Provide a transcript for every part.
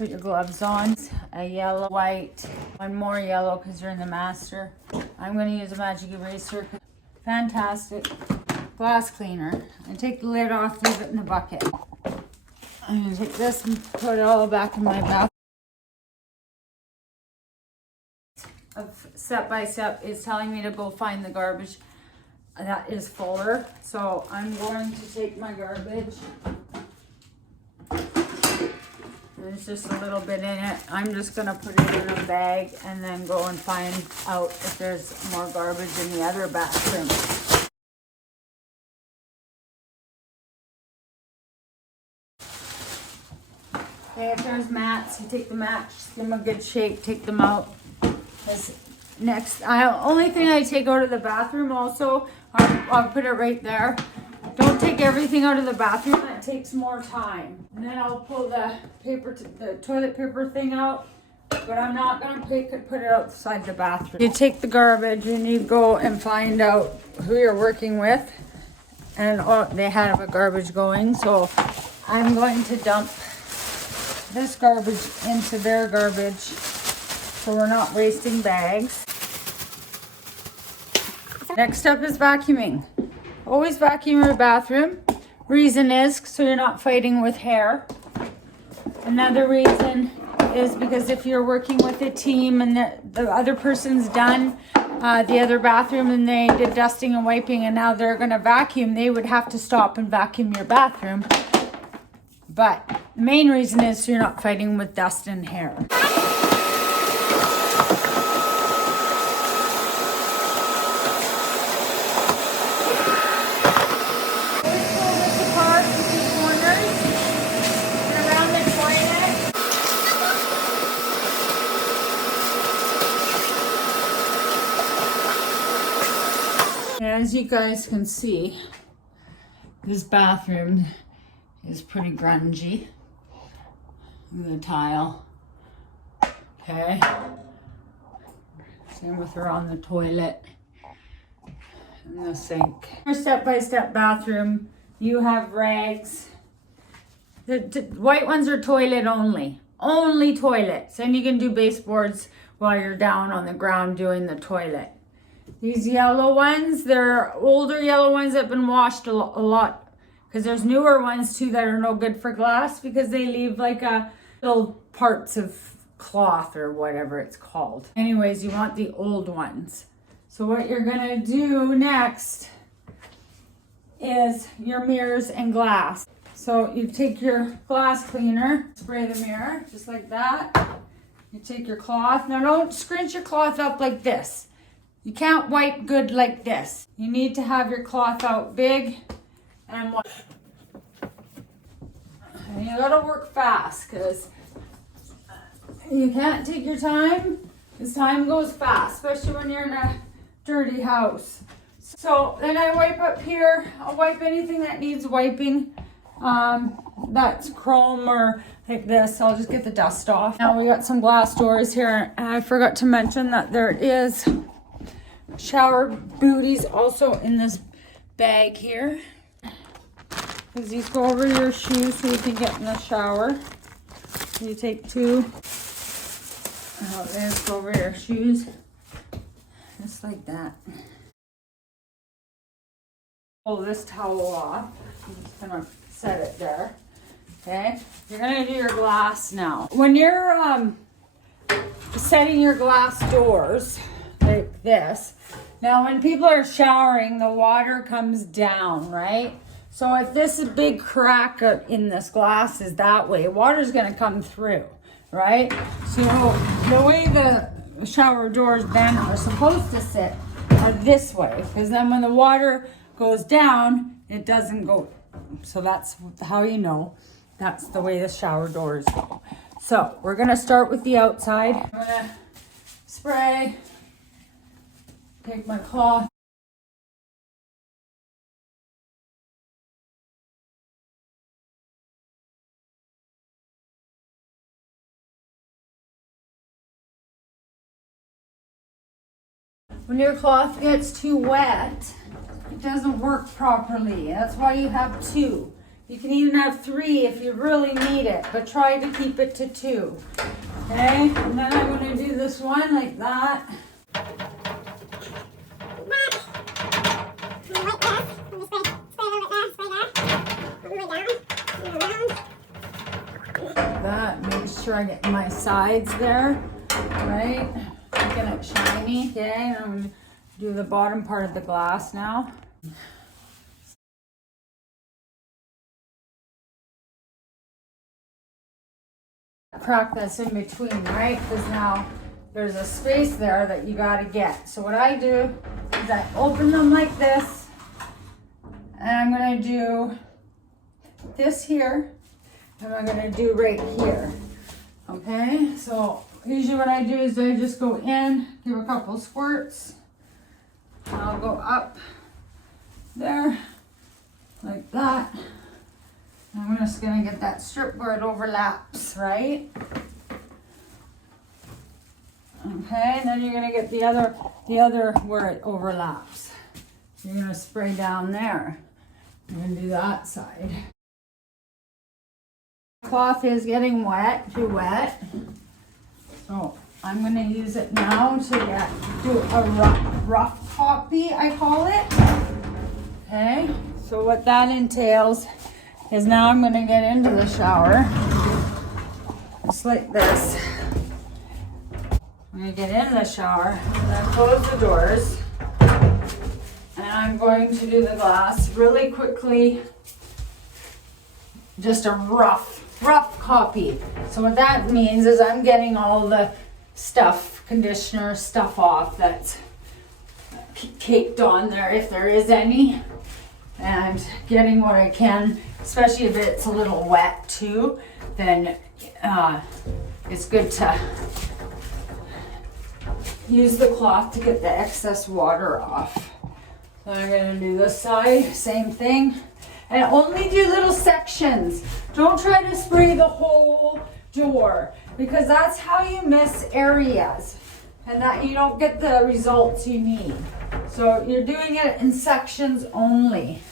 put your gloves on. A yellow, white, one more yellow because you're in the master. I'm going to use a magic eraser. Fantastic glass cleaner. And take the lid off, leave it in the bucket. I'm going to take this and put it all back in my bath. Step by step is telling me to go find the garbage that is fuller. So I'm going to take my garbage. There's just a little bit in it. I'm just going to put it in a bag and then go and find out if there's more garbage in the other bathroom. Okay, if there's mats, you take the mats, give them a good shake, take them out. This next, only thing I take out of the bathroom also, I'll put it right there. Don't take everything out of the bathroom, that takes more time. And then I'll pull the toilet paper thing out, but I'm not gonna put it outside the bathroom. You take the garbage and you go and find out who you're working with. And they have a garbage going, so I'm going to dump this garbage into their garbage so we're not wasting bags. Next up is vacuuming. Always vacuum your bathroom. Reason is so you're not fighting with hair. Another reason is because if you're working with a team and the other person's done the other bathroom and they did dusting and wiping and now they're going to vacuum, they would have to stop and vacuum your bathroom. But the main reason is so you're not fighting with dust and hair. As you guys can see, this bathroom is pretty grungy. Look at the tile. Okay. Same with around the toilet and the sink. Your step-by-step bathroom, you have rags. The white ones are toilet only. Only toilets. And you can do baseboards while you're down on the ground doing the toilet. These yellow ones, they're older yellow ones that have been washed a lot. Because there's newer ones too that are no good for glass because they leave like a little parts of cloth or whatever it's called. Anyways, you want the old ones. So what you're gonna do next is your mirrors and glass. So you take your glass cleaner, spray the mirror just like that. You take your cloth. Now don't scrunch your cloth up like this. You can't wipe good like this. You need to have your cloth out big and wipe. And you gotta work fast because you can't take your time because time goes fast, especially when you're in a dirty house. So then I wipe up here. I'll wipe anything that needs wiping. That's chrome or like this. I'll just get the dust off. Now we got some glass doors here. I forgot to mention that there is shower booties also in this bag here. Because these go over your shoes so you can get in the shower. So you take two. They just go over your shoes. Just like that. Pull this towel off. I'm just gonna set it there. Okay. You're gonna do your glass now. When you're setting your glass doors like this, now when people are showering, the water comes down, right? So if this big crack in this glass is that way, water's gonna come through, right? So the way the shower doors then are supposed to sit are this way, because then when the water goes down, it doesn't go. So that's how you know that's the way the shower doors go. So we're gonna start with the outside. I'm gonna spray, take my cloth. When your cloth gets too wet, it doesn't work properly. That's why you have two. You can even have 3 if you really need it, but try to keep it to 2. Okay, and then I'm going to do this one like that. That, make sure I get my sides there, right? Making it shiny. Okay, and I'm going to do the bottom part of the glass now. Crack that's in between, right? Because now there's a space there that you got to get. So what I do is I open them like this, and I'm going to do this here, and I'm going to do right here. Okay, so usually what I do is I just go in, give a couple squirts, and I'll go up there like that. I'm just gonna get that strip where it overlaps, right? Okay, and then you're gonna get the other where it overlaps. You're gonna spray down there. You're gonna do that side. Cloth is getting wet, too wet. So I'm gonna use it now to do a rough copy, I call it. Okay, so what that entails is now I'm going to get into the shower, just like this. I'm going to get in the shower, and then close the doors, and I'm going to do the glass really quickly, just a rough copy. So what that means is I'm getting all the stuff, conditioner stuff off that's caked on there if there is any, and getting what I can, especially if it's a little wet too, then it's good to use the cloth to get the excess water off. So I'm going to do this side, same thing, and only do little sections. Don't try to spray the whole door, because that's how you miss areas and that you don't get the results you need. So you're doing it in sections only.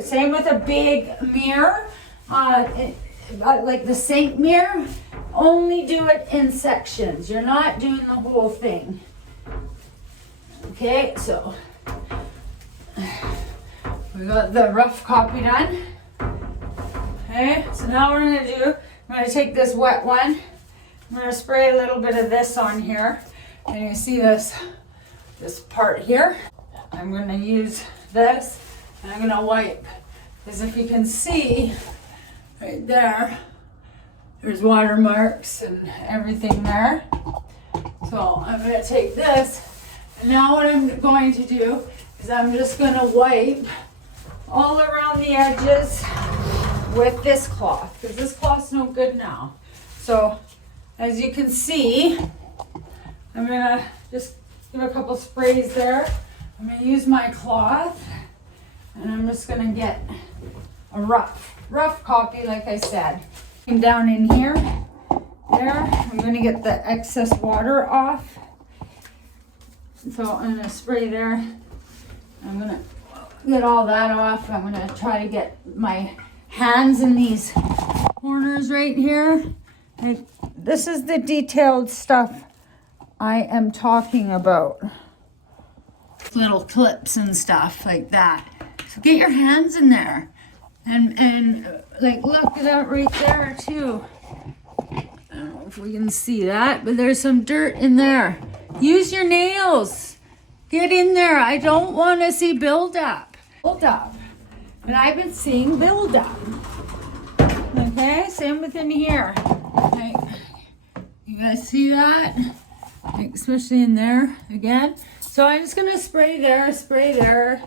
Same with a big mirror, like the sink mirror, only do it in sections. You're not doing the whole thing. Okay, so we got the rough copy done. Okay, so now what I'm going to do, I'm going to take this wet one, I'm going to spray a little bit of this on here, and you see this part here. I'm going to use this, and I'm going to wipe, because if you can see right there, there's watermarks and everything there. So I'm going to take this, and now what I'm going to do is I'm just going to wipe all around the edges with this cloth, because this cloth's no good now. So as you can see, I'm going to just give a couple sprays there. I'm going to use my cloth, and I'm just going to get a rough copy, like I said. And down in here, there, I'm going to get the excess water off. So I'm going to spray there. I'm going to get all that off. I'm going to try to get my hands in these corners right here. This is the detailed stuff I am talking about. Little clips and stuff like that. So get your hands in there. And like, look at that right there too. I don't know if we can see that, but there's some dirt in there. Use your nails. Get in there. I don't want to see buildup. Buildup. And I've been seeing buildup. Okay, same within here. Okay. You guys see that? Like, especially in there again. So I'm just gonna spray there.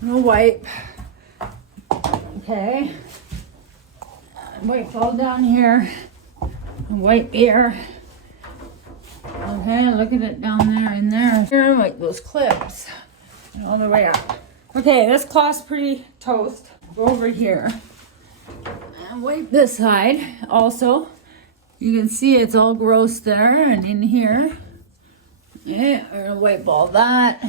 No wipe. Okay. Wipe all down here. Wipe here. Okay, look at it down there in there. Here, like those clips. And all the way up. Okay, this cloth's pretty toast. Go over here. And wipe this side also. You can see it's all gross there and in here. Yeah, I'm gonna wipe all that.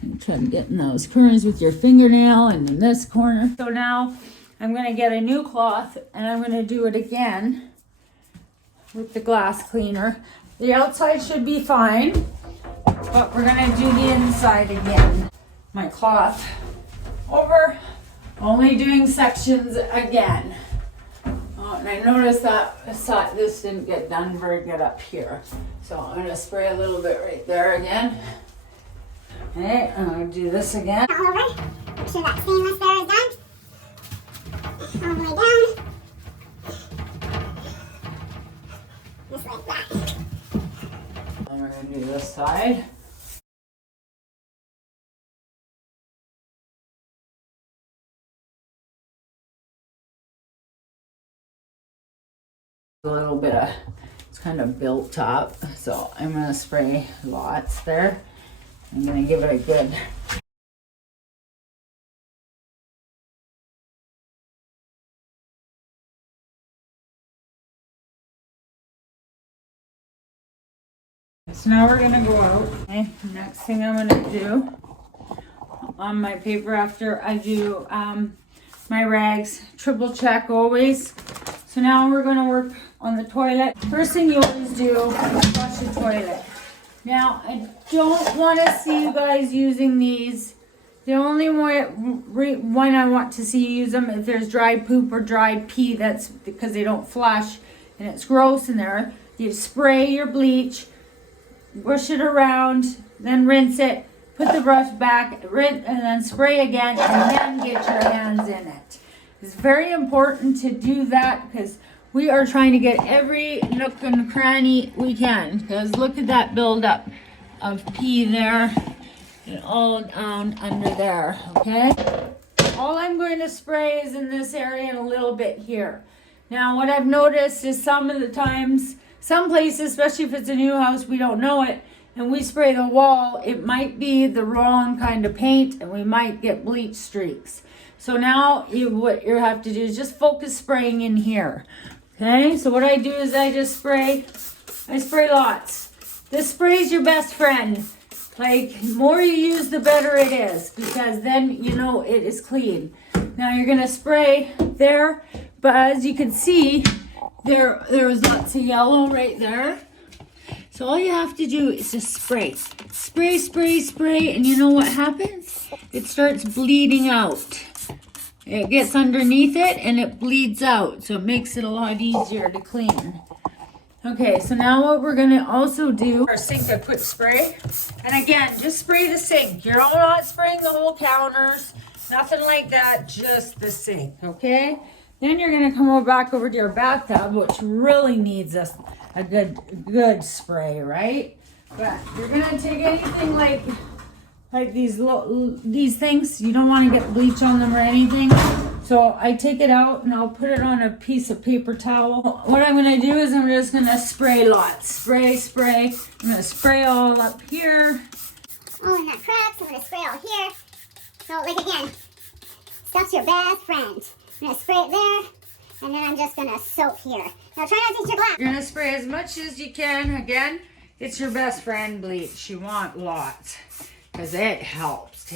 And try to get in those corners with your fingernail and in this corner. So now I'm gonna get a new cloth and I'm gonna do it again with the glass cleaner. The outside should be fine, but we're gonna do the inside again. My cloth over, only doing sections again. Oh, and I noticed that this didn't get done very good up here. So I'm gonna spray a little bit right there again. Okay, I'm gonna do this again. All over. Make sure that stainless there is done. All the way down. Just like that. And we're gonna do this side. A little bit of, it's kind of built up, so I'm gonna spray lots there. I'm gonna give it a good so now we're gonna go out. Okay, next thing I'm gonna do on my paper after I do my rags, triple check always. So now we're gonna work on the toilet. First thing you always do is flush the toilet. Now I don't want to see you guys using these. The only one I want to see you use them if there's dry poop or dry pee. That's because they don't flush and it's gross in there. You spray your bleach, brush it around, then rinse it, put the brush back, rinse, and then spray again, and then get your hands in it. It's very important to do that because we are trying to get every nook and cranny we can. Because look at that buildup of pee there and all down under there, okay? All I'm going to spray is in this area and a little bit here. Now what I've noticed is some of the times, some places, especially if it's a new house, we don't know it, and we spray the wall, it might be the wrong kind of paint and we might get bleach streaks. So now what you have to do is just focus spraying in here. Okay, so what I do is I spray lots. This spray is your best friend. Like, more you use, the better it is, because then you know it is clean. Now you're gonna spray there, but as you can see, there's lots of yellow right there. So all you have to do is just spray. Spray, spray, spray, and you know what happens? It starts bleeding out. It gets underneath it and it bleeds out, so it makes it a lot easier to clean. Okay, so now what we're gonna also do, our sink, a quick spray. And again, just spray the sink. You're not spraying the whole counters, nothing like that, just the sink, okay? Then you're gonna come back over to your bathtub, which really needs a good spray, right? But you're gonna take anything like these things. You don't want to get bleach on them or anything. So I take it out and I'll put it on a piece of paper towel. What I'm going to do is I'm just going to spray lots. Spray, spray. I'm going to spray all up here. All in that crack, so I'm going to spray all here. So like again, stuff's your best friend. I'm going to spray it there, and then I'm just going to soak here. Now try not to hit your glass. You're going to spray as much as you can. Again, it's your best friend bleach. You want lots because it helps.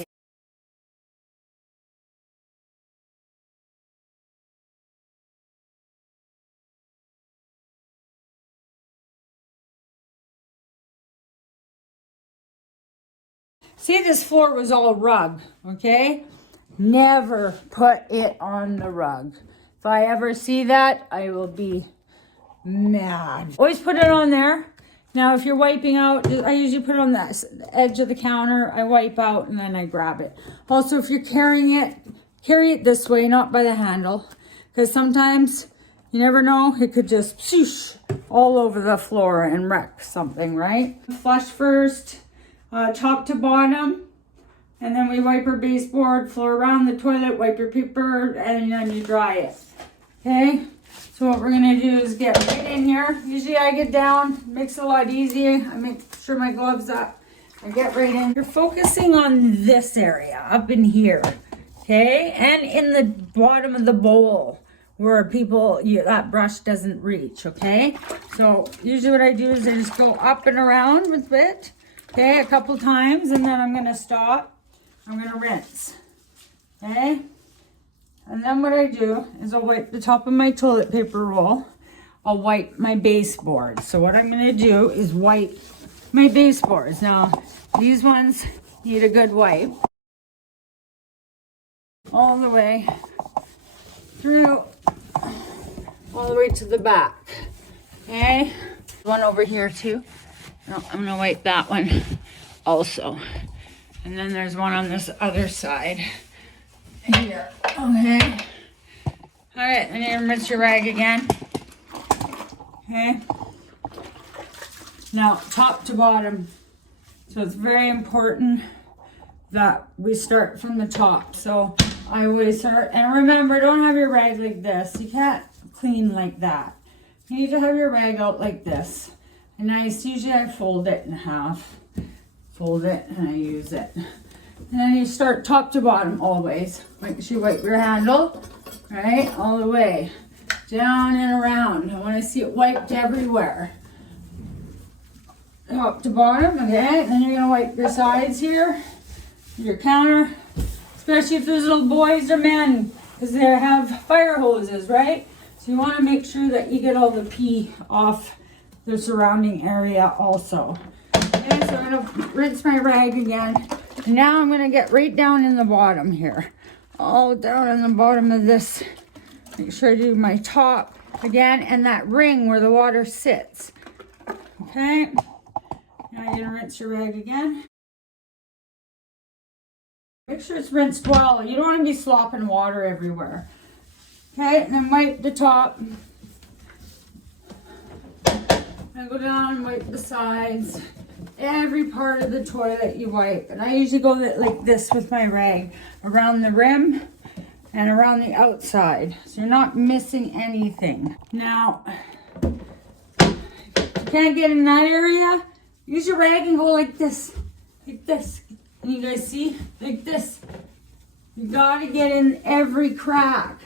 See, this floor was all rug, okay? Never put it on the rug. If I ever see that, I will be mad. Always put it on there. Now, if you're wiping out, I usually put it on the edge of the counter. I wipe out and then I grab it. Also, if you're carrying it, carry it this way, not by the handle. Because sometimes, you never know, it could just swoosh all over the floor and wreck something, right? Flush first. Top to bottom, and then we wipe our baseboard, floor around the toilet, wipe your paper, and then you dry it. Okay, so what we're gonna do is get right in here. Usually I get down, makes it a lot easier. I make sure my gloves up. I get right in. You're focusing on this area up in here, okay, and in the bottom of the bowl where that brush doesn't reach. Okay, so usually what I do is I just go up and around with it. Okay, a couple times, and then I'm going to stop. I'm gonna rinse, okay? And then what I do is I'll wipe the top of my toilet paper roll. I'll wipe my baseboard. So what I'm gonna do is wipe my baseboards. Now, these ones need a good wipe. All the way through, all the way to the back, okay? One over here too. No, I'm gonna wipe that one also. And then there's one on this other side here, okay? All right, and then rinse your rag again, okay? Now, top to bottom. So it's very important that we start from the top. So I always start, and remember, don't have your rag like this. You can't clean like that. You need to have your rag out like this. And usually I fold it in half. Fold it and I use it. And then you start top to bottom always. Make sure you wipe your handle, right? All the way down and around. I want to see it wiped everywhere. Top to bottom, okay? And then you're gonna wipe your sides here, your counter, especially if there's little boys or men, because they have fire hoses, right? So you want to make sure that you get all the pee off the surrounding area also. Okay, so I'm gonna rinse my rag again. And now I'm gonna get right down in the bottom here. All down in the bottom of this. Make sure I do my top again and that ring where the water sits. Okay. Now you're gonna rinse your rag again. Make sure it's rinsed well. You don't want to be slopping water everywhere. Okay, and then wipe the top. And go down and wipe the sides. Every part of the toilet you wipe. And I usually go like this with my rag. Around the rim and around the outside. So you're not missing anything. Now, if you can't get in that area, use your rag and go like this. Like this. Can you guys see? Like this. You gotta get in every crack.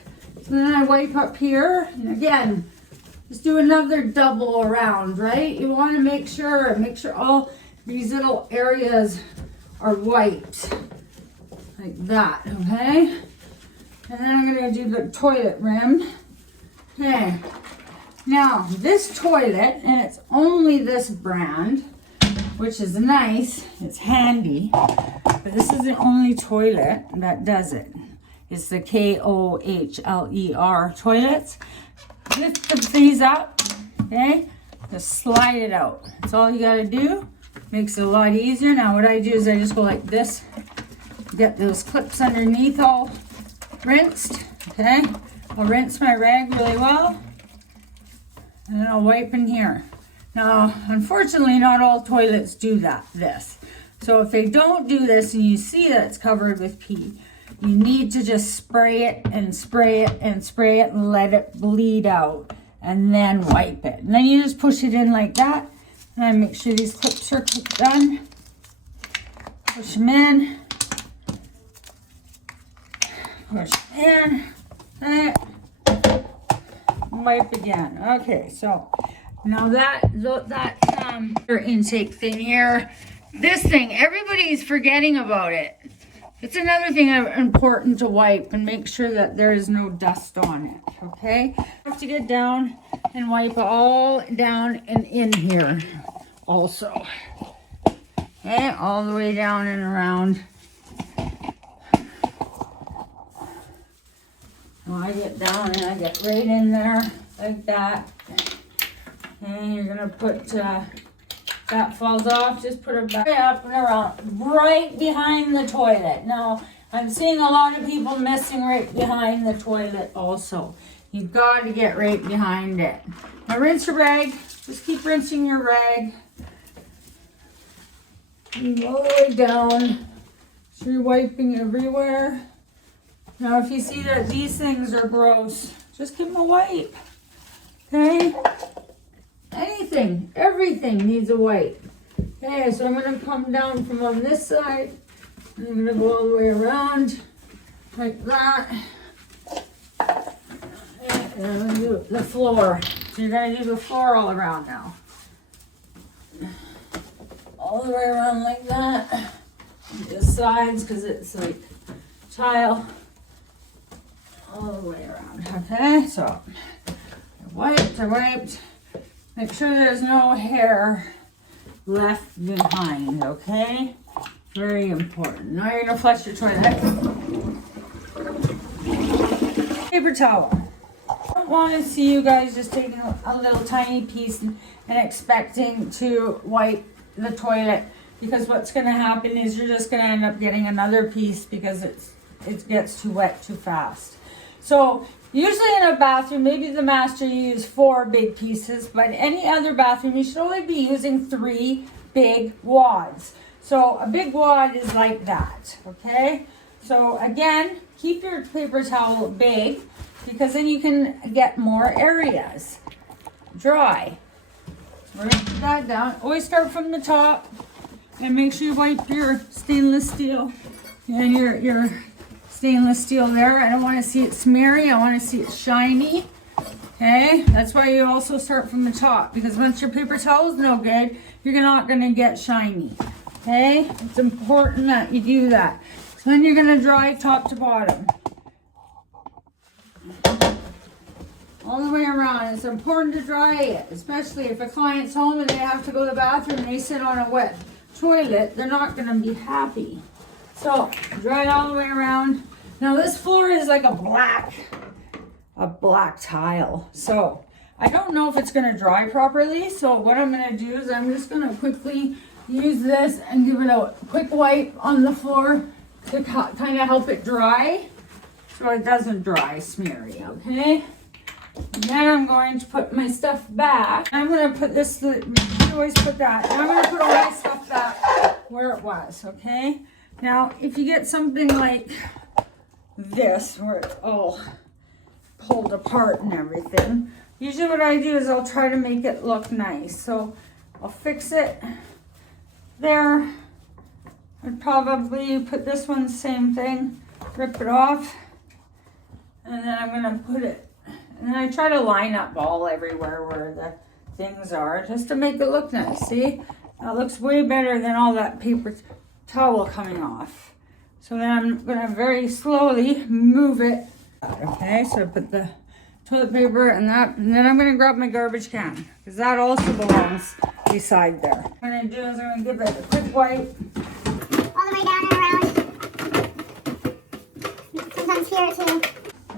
So then I wipe up here. And again, just do another double around, right? You want to make sure all these little areas are wiped. Like that, okay? And then I'm gonna do the toilet rim. Okay. Now, this toilet, and it's only this brand, which is nice, it's handy, but this is the only toilet that does it. It's the KOHLER toilets. Lift these up, okay? Just slide it out. That's all you gotta do. Makes it a lot easier. Now what I do is I just go like this, get those clips underneath all rinsed, okay? I'll rinse my rag really well, and then I'll wipe in here. Now, unfortunately, not all toilets do this. So if they don't do this and you see that it's covered with pee, you need to just spray it and spray it and spray it and let it bleed out and then wipe it. And then you just push it in like that. And I make sure these clips are done. Push them in. Push in. Wipe again. Okay, so now that intake thing here, this thing, everybody's forgetting about it. It's another thing important to wipe and make sure that there is no dust on it, okay? You have to get down and wipe all down and in here also. Okay, all the way down and around. Well, I get down and I get right in there like that. And you're gonna put, that falls off, just put it back up and around, right behind the toilet. Now, I'm seeing a lot of people messing right behind the toilet also. You've got to get right behind it. Now rinse your rag, just keep rinsing your rag. All the way down, so you're wiping everywhere. Now if you see that these things are gross, just give them a wipe, okay? Anything, everything needs a wipe. Okay, so I'm going to come down from on this side. I'm going to go all the way around like that. And I'm going to do the floor. So you're going to do the floor all around now. All the way around like that. the sides because it's like tile all the way around. Okay, so I wiped. Make sure there's no hair left behind, okay? Very important. Now you're gonna flush your toilet. Paper towel. I don't want to see you guys just taking a little tiny piece and expecting to wipe the toilet, because what's going to happen is you're just going to end up getting another piece because it gets too wet too fast. So usually in a bathroom, maybe the master, you use 4 big pieces, but any other bathroom you should only be using 3 big wads. So a big wad is like that, okay? So again, keep your paper towel big because then you can get more areas dry. We're gonna put that down. Always start from the top and make sure you wipe your stainless steel and your stainless steel there. I don't want to see it smeary. I want to see it shiny. Okay, that's why you also start from the top, because once your paper towel is no good, you're not going to get shiny. Okay, it's important that you do that. So then you're going to dry top to bottom. All the way around. It's important to dry it, especially if a client's home and they have to go to the bathroom and they sit on a wet toilet. They're not going to be happy. So dry it all the way around. Now this floor is like a black tile. So I don't know if it's going to dry properly. So what I'm going to do is I'm just going to quickly use this and give it a quick wipe on the floor to kind of help it dry so it doesn't dry smeary, okay? And then I'm going to put my stuff back. I'm going to put this, you always put that. And I'm going to put all my stuff back where it was, okay? Now, if you get something like this, where it's all pulled apart and everything, usually what I do is I'll try to make it look nice. So I'll fix it there. I'd probably put this one, same thing, rip it off. And then I'm going to put it, and then I try to line up all everywhere where the things are, just to make it look nice. See? That looks way better than all that paper towel coming off. So then I'm going to very slowly move it. Okay, so I put the toilet paper and that, and then I'm going to grab my garbage can, because that also belongs beside there. What I'm going to do is I'm going to give it a quick wipe. All the way down and around. Sometimes here too.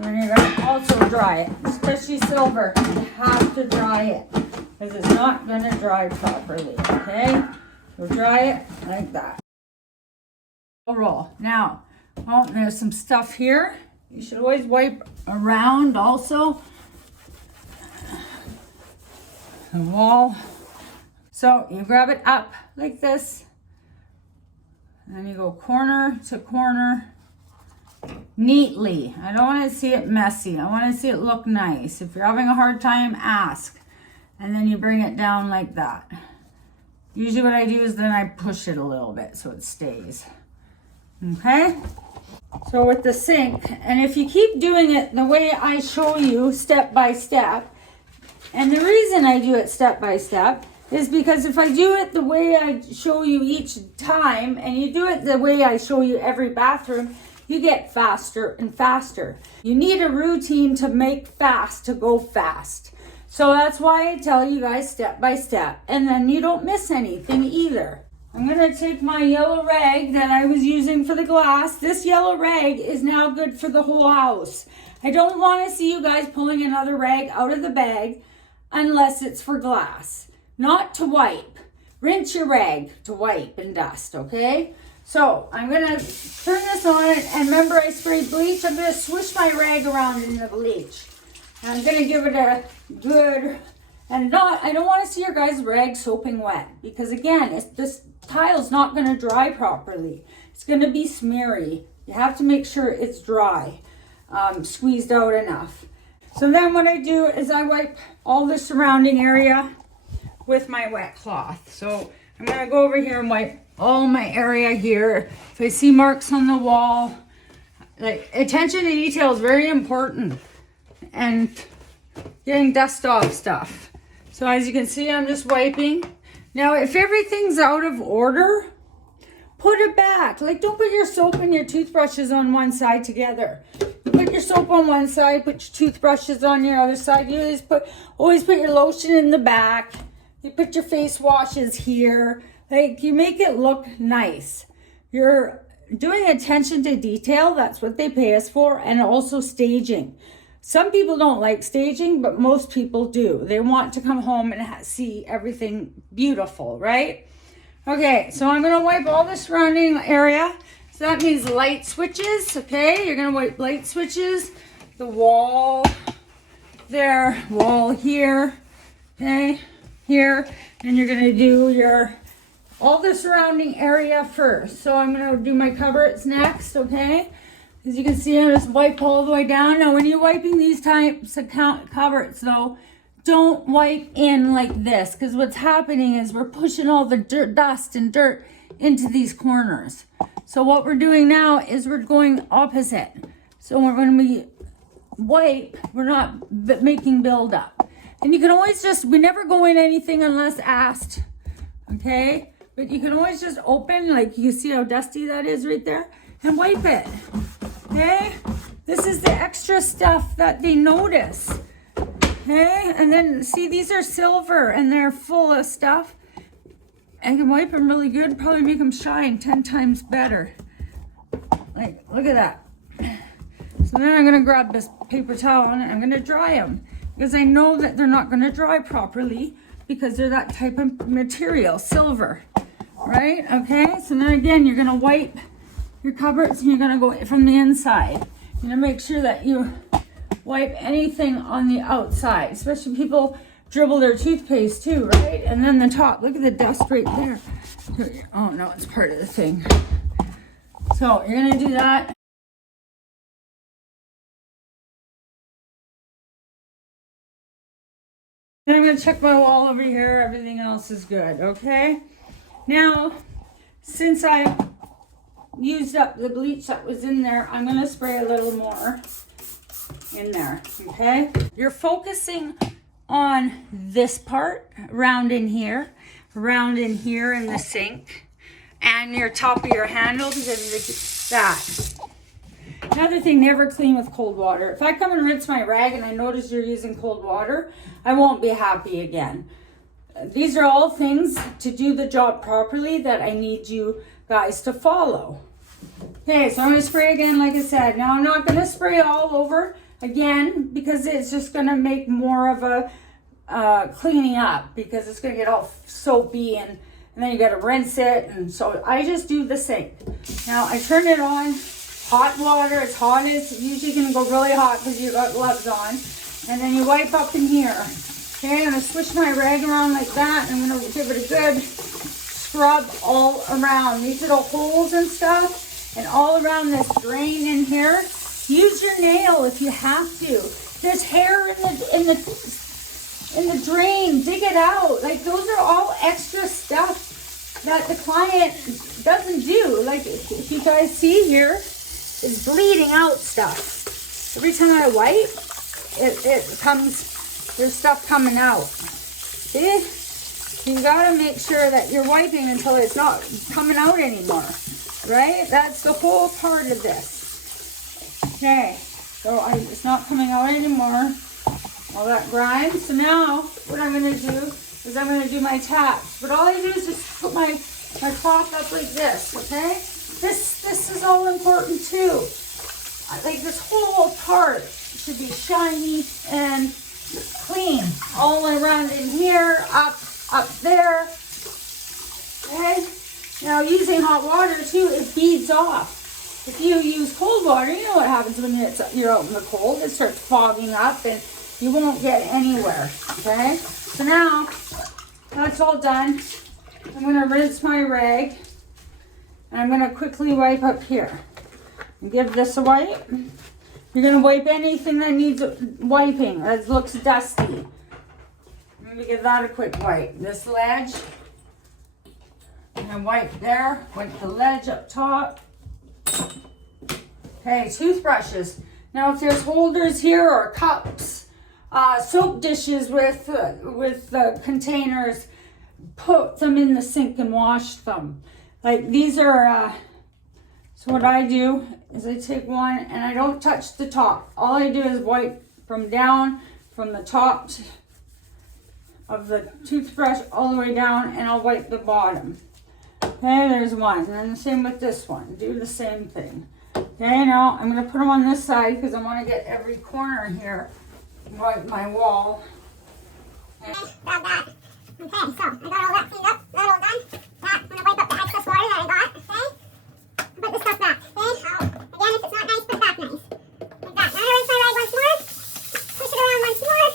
And you're going to also dry it, especially silver. You have to dry it because it's not going to dry properly, okay? So dry it like that. Roll. Now, oh, there's some stuff here. You should always wipe around also the wall. So you grab it up like this, and then you go corner to corner. Neatly. I don't want to see it messy. I want to see it look nice. If you're having a hard time, ask. And then you bring it down like that. Usually what I do is then I push it a little bit so it stays. Okay? So with the sink, and if you keep doing it the way I show you step by step, and the reason I do it step by step is because if I do it the way I show you each time, and you do it the way I show you every bathroom, you get faster and faster. You need a routine to make fast, to go fast. So that's why I tell you guys step by step. And then you don't miss anything either. I'm gonna take my yellow rag that I was using for the glass. This yellow rag is now good for the whole house. I don't wanna see you guys pulling another rag out of the bag unless it's for glass. Not to wipe. Rinse your rag to wipe and dust, okay? So I'm going to turn this on, and remember I sprayed bleach. I'm going to swish my rag around in the bleach. And I'm going to give it a good, and I don't want to see your guys' rag soaping wet, because again, this tile's not going to dry properly. It's going to be smeary. You have to make sure it's dry, squeezed out enough. So then what I do is I wipe all the surrounding area with my wet cloth. So I'm going to go over here and wipe all my area here. If I see marks on the wall, like, attention to detail is very important, and getting dust off stuff. So as you can see, I'm just wiping. Now, if everything's out of order, put it back. Like, don't put your soap and your toothbrushes on one side together. You put your soap on one side, put your toothbrushes on your other side. You always put your lotion in the back. You put your face washes here. Like, you make it look nice. You're doing attention to detail. That's what they pay us for. And also staging. Some people don't like staging, but most people do. They want to come home and see everything beautiful, right? Okay, so I'm going to wipe all the surrounding area. So that means light switches, okay? You're going to wipe light switches, the wall there, wall here, okay, here. And you're going to do all the surrounding area first. So I'm going to do my cupboards next, okay? As you can see, I just wipe all the way down. Now, when you're wiping these types of cupboards, though, don't wipe in like this, because what's happening is we're pushing all the dust and dirt into these corners. So what we're doing now is we're going opposite. So we're going to be wipe, we're not making buildup. And you can always we never go in anything unless asked, okay? But you can always just open, like you see how dusty that is right there, and wipe it, okay? This is the extra stuff that they notice. Okay, and then see, these are silver and they're full of stuff. I can wipe them really good, probably make them shine 10 times better. Like, look at that. So then I'm gonna grab this paper towel and I'm gonna dry them, because I know that they're not gonna dry properly because they're that type of material, silver, right? Okay, so then again, you're gonna wipe your cupboards and you're gonna go from the inside. You're gonna make sure that you wipe anything on the outside, especially people dribble their toothpaste too, right? And then the top, look at the dust right there. Oh no, it's part of the thing. So you're gonna do that. Then I'm gonna check my wall over here. Everything else is good, okay? Now, since I used up the bleach that was in there, I'm gonna spray a little more in there, okay? You're focusing on this part, around in here in the sink, and your top of your handle, because of that. Another thing, never clean with cold water. If I come and rinse my rag and I notice you're using cold water, I won't be happy again. These are all things to do the job properly that I need you guys to follow. Okay, so I'm gonna spray again, like I said. Now I'm not gonna spray all over again, because it's just gonna make more of a cleaning up, because it's gonna get all soapy and then you gotta rinse it. And so I just do the sink. Now I turn it on, hot water, as hot as, usually gonna go really hot because you got gloves on. And then you wipe up in here. Okay, I'm gonna switch my rag around like that, and I'm gonna give it a good scrub all around these little holes and stuff, and all around this drain in here. Use your nail if you have to. There's hair in the drain. Dig it out. Like, those are all extra stuff that the client doesn't do. Like, if you guys see here, it's bleeding out stuff. Every time I wipe, it comes, there's stuff coming out. See? You gotta make sure that you're wiping until it's not coming out anymore, right? That's the whole part of this. Okay, so it's not coming out anymore, all that grime. So now what I'm gonna do is I'm gonna do my taps. But all I do is just put my cloth up like this, okay? This is all important too. Like, this whole part should be shiny and clean. All around in here, up there, okay? Now, using hot water too, it beads off. If you use cold water, you know what happens when you're out in the cold. It starts fogging up and you won't get anywhere, okay? So now, that's all done. I'm gonna rinse my rag, and I'm gonna quickly wipe up here. And give this a wipe. You're gonna wipe anything that needs wiping, that looks dusty. I'm gonna give that a quick wipe. This ledge, I'm gonna wipe there, wipe the ledge up top. Okay, toothbrushes. Now, if there's holders here or cups, soap dishes with the containers, put them in the sink and wash them. Like these are, so what I do is I take one and I don't touch the top. All I do is wipe from down, from the top of the toothbrush all the way down, and I'll wipe the bottom. Okay, there's one. And then the same with this one. Do the same thing. Okay, now I'm going to put them on this side because I want to get every corner here. Wipe my wall. Okay, grab that. Okay, so I got all that cleaned up. That all done. That, I'm going to wipe up the excess water that I got. Okay? Put the stuff back. Okay? Again, if it's not nice, put it back nice. Like that. Now I'm going to rinse my rag once more. Push it around once more.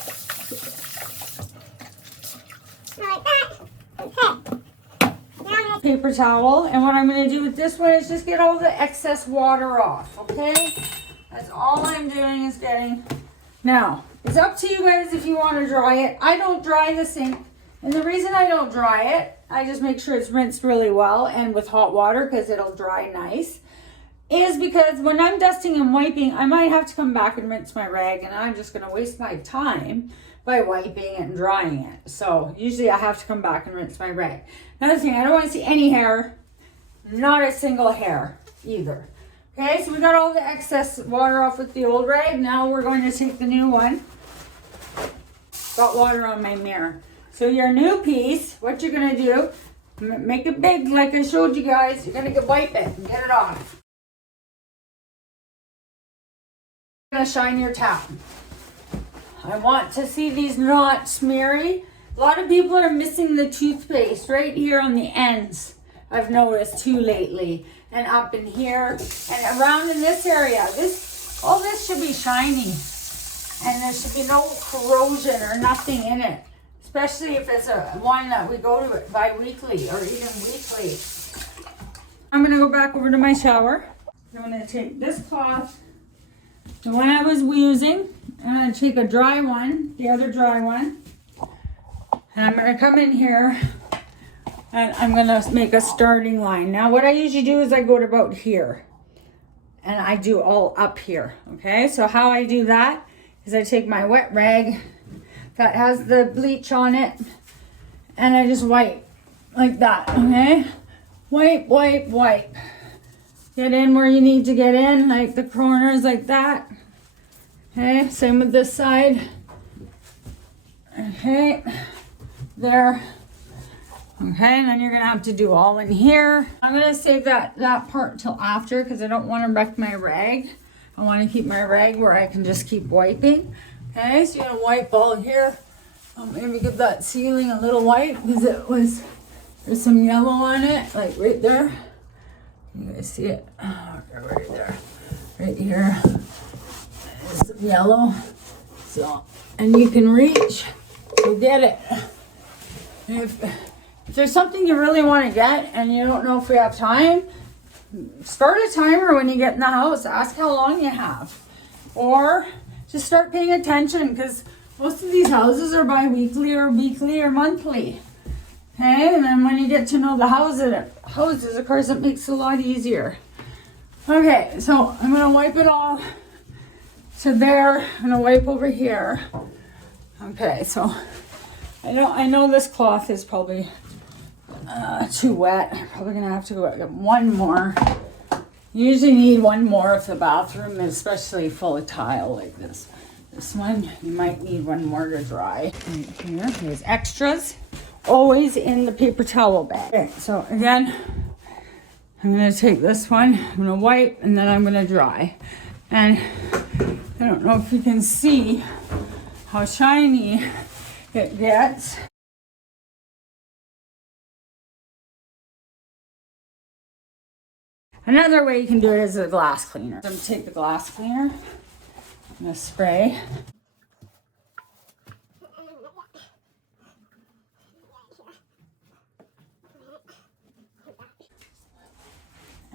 Like that. Okay. Paper towel, and what I'm going to do with this one is just get all the excess water off. Okay, that's all I'm doing is getting. Now it's up to you guys if you want to dry it. I don't dry the sink, and the reason I don't dry it, I just make sure it's rinsed really well and with hot water because it'll dry nice, is because when I'm dusting and wiping, I might have to come back and rinse my rag, and I'm just going to waste my time by wiping it and drying it. So usually I have to come back and rinse my rag. Another thing, I don't want to see any hair, not a single hair either. Okay, so we got all the excess water off with the old rag. Now we're going to take the new one. Got water on my mirror. So your new piece, what you're going to do, make it big like I showed you guys. You're going to wipe it and get it off. You're going to shine your towel. I want to see these not smeary. A lot of people are missing the toothpaste right here on the ends. I've noticed too lately. And up in here and around in this area. All this should be shiny. And there should be no corrosion or nothing in it. Especially if it's one that we go to bi-weekly or even weekly. I'm going to go back over to my shower. I'm going to take this cloth, the one I was using. I'm going to take a dry one, the other dry one. And I'm going to come in here and I'm going to make a starting line. Now what I usually do is I go to about here. And I do all up here. Okay, so how I do that is I take my wet rag that has the bleach on it. And I just wipe like that. Okay, wipe, wipe, wipe. Get in where you need to get in, like the corners like that. Okay, same with this side. Okay, there. Okay, and then you're gonna have to do all in here. I'm gonna save that part till after because I don't want to wreck my rag. I want to keep my rag where I can just keep wiping. Okay, so you're gonna wipe all here. Maybe give that ceiling a little wipe because there's some yellow on it, like right there. You guys see it? Oh, right there, right here. There's some yellow. So, and you can reach to get it. If there's something you really want to get and you don't know if we have time, start a timer when you get in the house. Ask how long you have. Or just start paying attention because most of these houses are bi-weekly or weekly or monthly. Okay, and then when you get to know the houses, of course, it makes it a lot easier. Okay, so I'm going to wipe it all to there. I'm going to wipe over here. Okay, so I know this cloth is probably too wet. I'm probably going to have to go get one more. You usually need one more if the bathroom is especially full of tile like this. This one, you might need one more to dry. Right here, there's extras. Always in the paper towel bag. Okay, so again, I'm going to take this one. I'm going to wipe and then I'm going to dry. And I don't know if you can see how shiny it gets. Another way you can do it is a glass cleaner. I'm going to take the glass cleaner. I'm going to spray.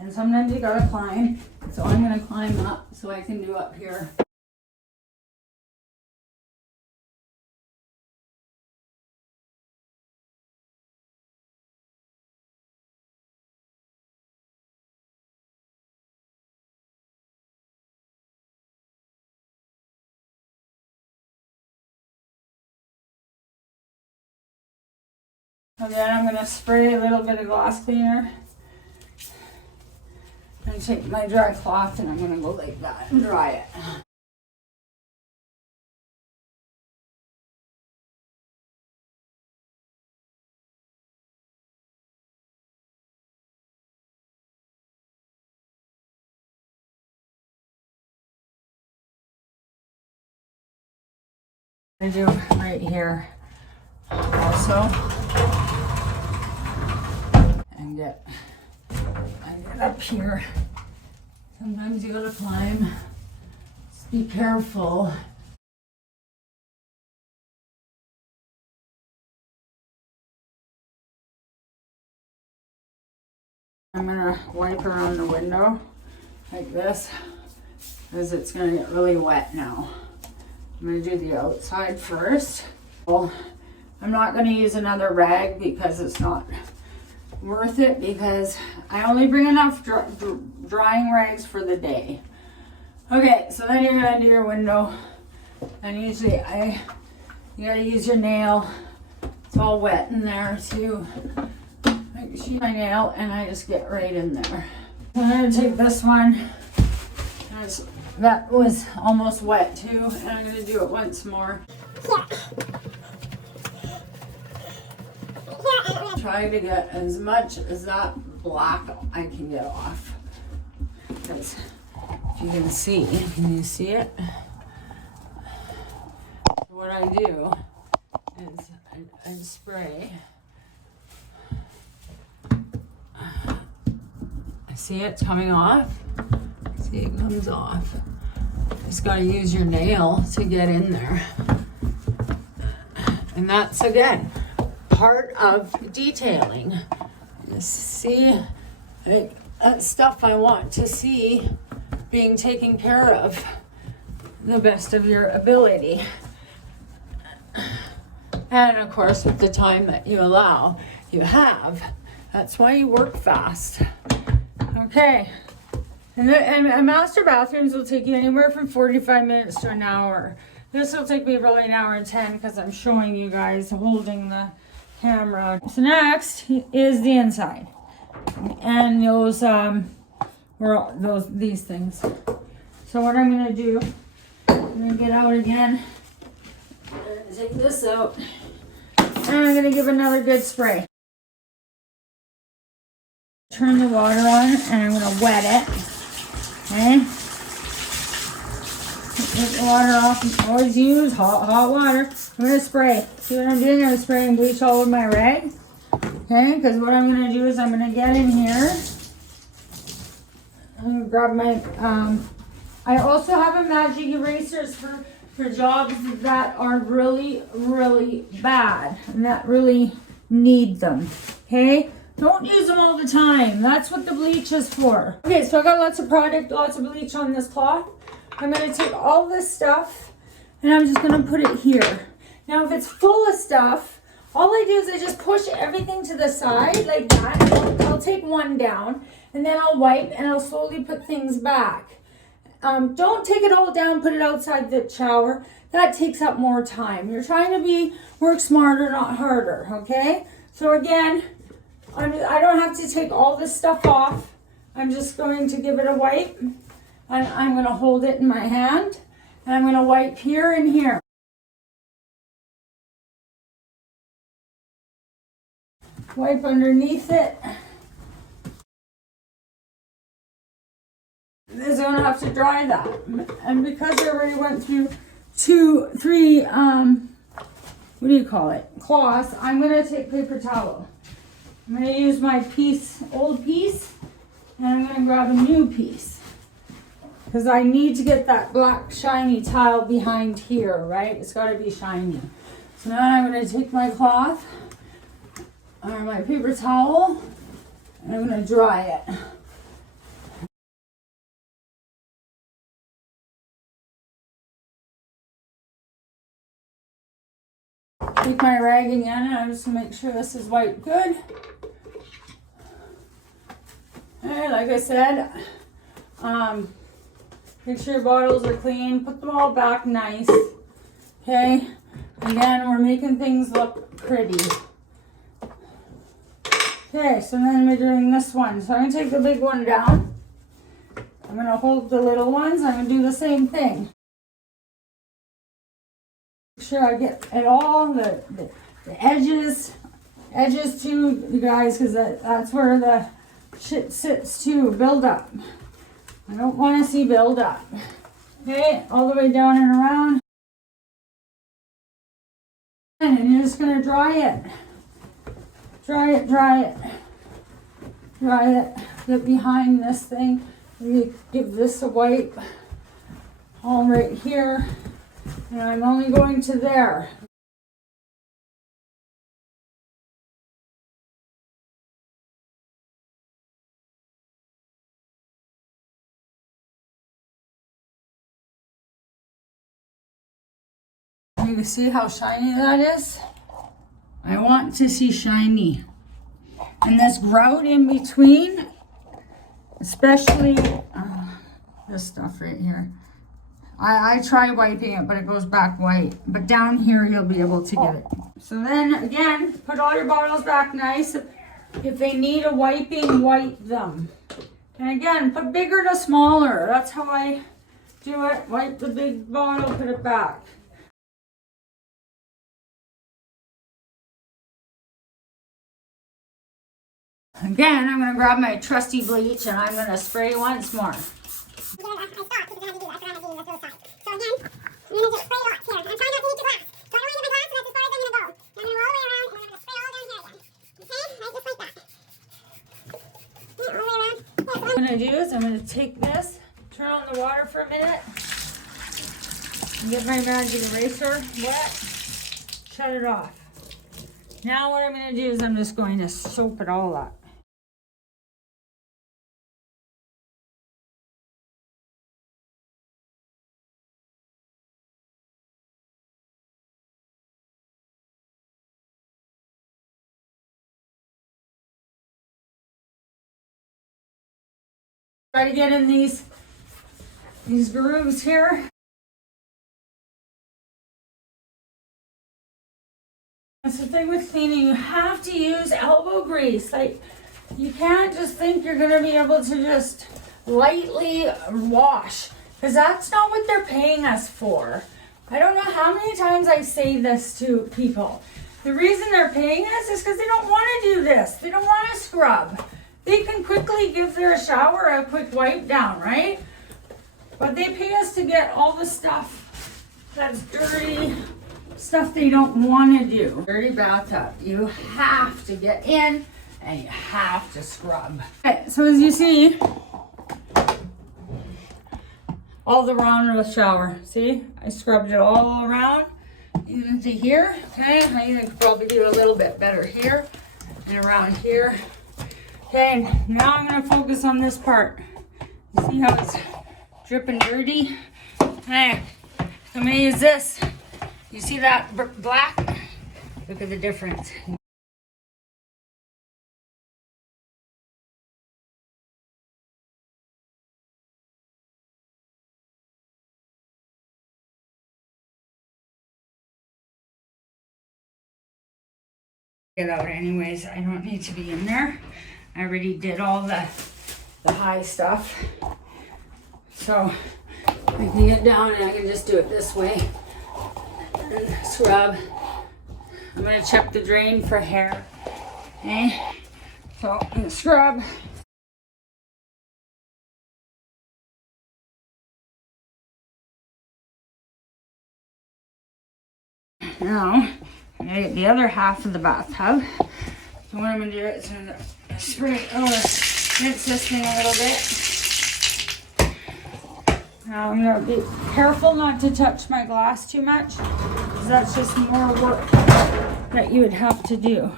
And sometimes you gotta climb. So I'm gonna climb up so I can do up here. And then I'm going to spray a little bit of glass cleaner I'm gonna take my dry cloth and I'm gonna go like that and dry it. I do right here also, and get up here. Sometimes you gotta climb. Just be careful. I'm gonna wipe around the window like this because it's gonna get really wet now. I'm gonna do the outside first. Well, I'm not gonna use another rag because it's not worth it, because I only bring enough drying rags for the day. Okay, so then you're gonna do your window, and usually you gotta use your nail. It's all wet in there too. I shoot my nail and I just get right in there. I'm gonna take this one. That was almost wet too, and I'm gonna do it once more. Try to get as much as that black I can get off. Because if you can you see it? So what I do is I spray. See it's coming off? See, it comes off. Just gotta use your nail to get in there. And that's, again, part of detailing. Just see, like, that stuff I want to see being taken care of the best of your ability. And of course, with the time that you have, that's why you work fast. Okay. And master bathrooms will take you anywhere from 45 minutes to an hour. This will take me probably an hour and 10 because I'm showing you guys holding the camera. So next is the inside. And these things. So what I'm gonna do, I'm gonna get out again. I'm gonna take this out. And I'm gonna give another good spray. Turn the water on and I'm gonna wet it. Okay? Take the water off and always use hot water. I'm gonna spray. See what I'm doing? I'm spraying bleach all over my rag. Okay, because what I'm gonna do is I'm gonna get in here. I'm gonna grab my I also have a magic erasers for jobs that are really, really bad and that really need them. Okay? Don't use them all the time. That's what the bleach is for. Okay, so I got lots of product, lots of bleach on this cloth. I'm gonna take all this stuff and I'm just gonna put it here. Now, if it's full of stuff, all I do is I just push everything to the side like that. I'll take one down and then I'll wipe and I'll slowly put things back. Don't take it all down, put it outside the shower. That takes up more time. You're trying to work smarter, not harder, okay? So again, I don't have to take all this stuff off. I'm just going to give it a wipe. And I'm going to hold it in my hand. And I'm going to wipe here and here. Wipe underneath it. Because I'm going to have to dry that. And because I already went through 3, cloths, I'm going to take paper towel. I'm going to use my old piece, and I'm going to grab a new piece. Because I need to get that black shiny tile behind here, right? It's got to be shiny. So now I'm going to take my cloth, or my paper towel, and I'm going to dry it. Take my rag again, and I'm just going to make sure this is wiped good. And like I said, make sure your bottles are clean. Put them all back nice. Okay? Again, we're making things look pretty. Okay, so then we're doing this one. So I'm going to take the big one down. I'm gonna hold the little ones. I'm gonna do the same thing. Make sure I get it all, the edges too, you guys, because that's where the shit sits too, build up. I don't want to see build up. Okay, all the way down and around. And you're just gonna dry it. Dry it. Get behind this thing. Maybe give this a wipe. All right here. And I'm only going to there. You can see how shiny that is? I want to see shiny. And this grout in between, especially this stuff right here. I try wiping it, but it goes back white. But down here, you'll be able to get it. So then, again, put all your bottles back nice. If they need a wiping, wipe them. And again, put bigger to smaller. That's how I do it. Wipe the big bottle, put it back. Again, I'm going to grab my trusty bleach and I'm going to spray once more. I stopped because I had to do that. I forgot to do this other side. So again, I'm going to just spray lots here. I'm trying not to need your glass. So I don't want to get my glass, so that's as far as I'm going to go. And I'm going to go all the way around, and I'm going to spray all down here again. Okay? Right, just like that. Yeah, all the way around. Yeah, so What I'm going to do is I'm going to take this, turn on the water for a minute, and get my magic eraser wet, shut it off. Now what I'm going to do is I'm just going to soap it all up. Try to get in these grooves here. That's the thing with cleaning, you have to use elbow grease. Like, you can't just think you're gonna be able to just lightly wash, because that's not what they're paying us for. I don't know how many times I say this to people. The reason they're paying us is because they don't want to do this. They don't want to scrub. They can quickly give their shower a quick wipe down, right? But they pay us to get all the stuff that's dirty, stuff they don't want to do. Dirty bathtub. You have to get in and you have to scrub. Okay, so as you see, all the around the shower. See, I scrubbed it all around, even to here. Okay, I could probably do a little bit better here and around here. Okay, now I'm gonna focus on this part. See how it's dripping dirty? Okay, I'm gonna use this. You see that black? Look at the difference. Get out anyways. I don't need to be in there. I already did all the high stuff. So I can get down and I can just do it this way and scrub. I'm gonna check the drain for hair. Okay, so I'm gonna scrub. Now I gotta get the other half of the bathtub. So what I'm gonna do is I'm gonna spray rinse this thing a little bit. Now I'm gonna be careful not to touch my glass too much, because that's just more work that you would have to do.